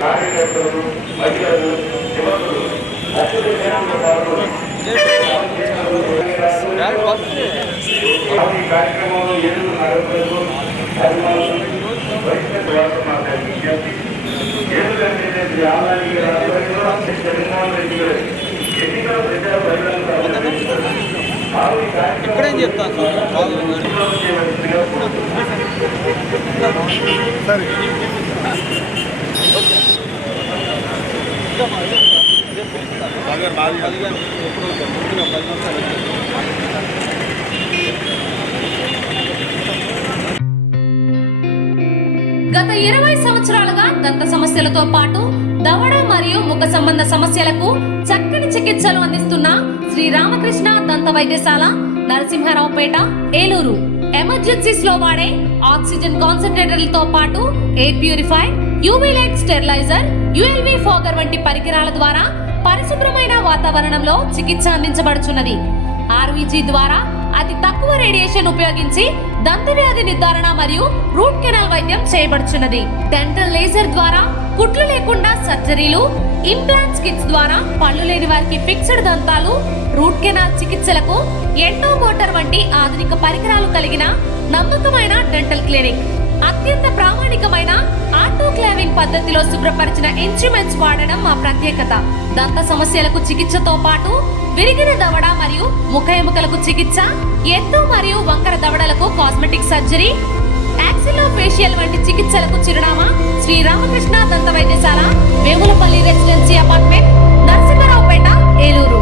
కార్యకర్తలు మహిళలు యువకులు కార్యక్రమంలో ఏడుగురు నడపలకు ఇక్కడేం చెప్తాను సార్ గత 20 సంవత్సరాలుగా దంత సమస్యలతో పాటు దవడ మరియు ముఖ సంబంధ సమస్యలకు చక్కని చికిత్సలు అందిస్తున్న శ్రీ రామకృష్ణ దంత వైద్యశాల, నరసింహారావుపేట, ఏలూరు. ఎమర్జెన్సీస్ లో వాడే ఆక్సిజన్ కాన్సంట్రేటర్లతో పాటు air purifier, UV light steriliser, ULV fogger వంటి పరికరాల ద్వారా పరిశుభ్రమైన వాతావరణంలో చికిత్స అందించబడుచున్నది. ఆర్వీజీ ద్వారా అతి తక్కువ రేడియేషన్ ఉపయోగించి దంత వ్యాధి నిర్ధారణ మరియు రూట్ కెనాల్ వైద్యం చేయబడుచున్నది. డెంటల్ లేజర్ ద్వారా కుట్లు లేకుండా సర్జరీలు, ఇంప్లాంట్స్ కిట్స్ ద్వారా పళ్ళు లేని వారికి ఫిక్స్డ్ దంతాలు, రూట్ కెనాల్ చికిత్సలకు ఎండో మోటార్ వంటి ఆధునిక పరికరాలు కలిగిన నమ్మకమైన డెంటల్ క్లినిక్. అత్యంత ప్రామాణికమైన ఆటోక్లావింగ్ పద్ధతిలో శుభ్రపరిచిన ఇన్స్ట్రుమెంట్స్ వాడడం మా ప్రత్యేకత. దంత సమస్యలకు చికిత్సతో పాటు విరిగిన దవడ మరియు ముఖ ఎముకలకు చికిత్స, ఎత్తు మరియు వంకర దవడలకు కాస్మెటిక్ సర్జరీ, యాక్సిలోఫేషియల్ వంటి చికిత్సలకు చిరునామా శ్రీ రామకృష్ణ దంత వైద్యశాల, వేములపల్లి రెసిడెన్సీ అపార్ట్మెంట్, నరసింహారావుపేట, ఏలూరు.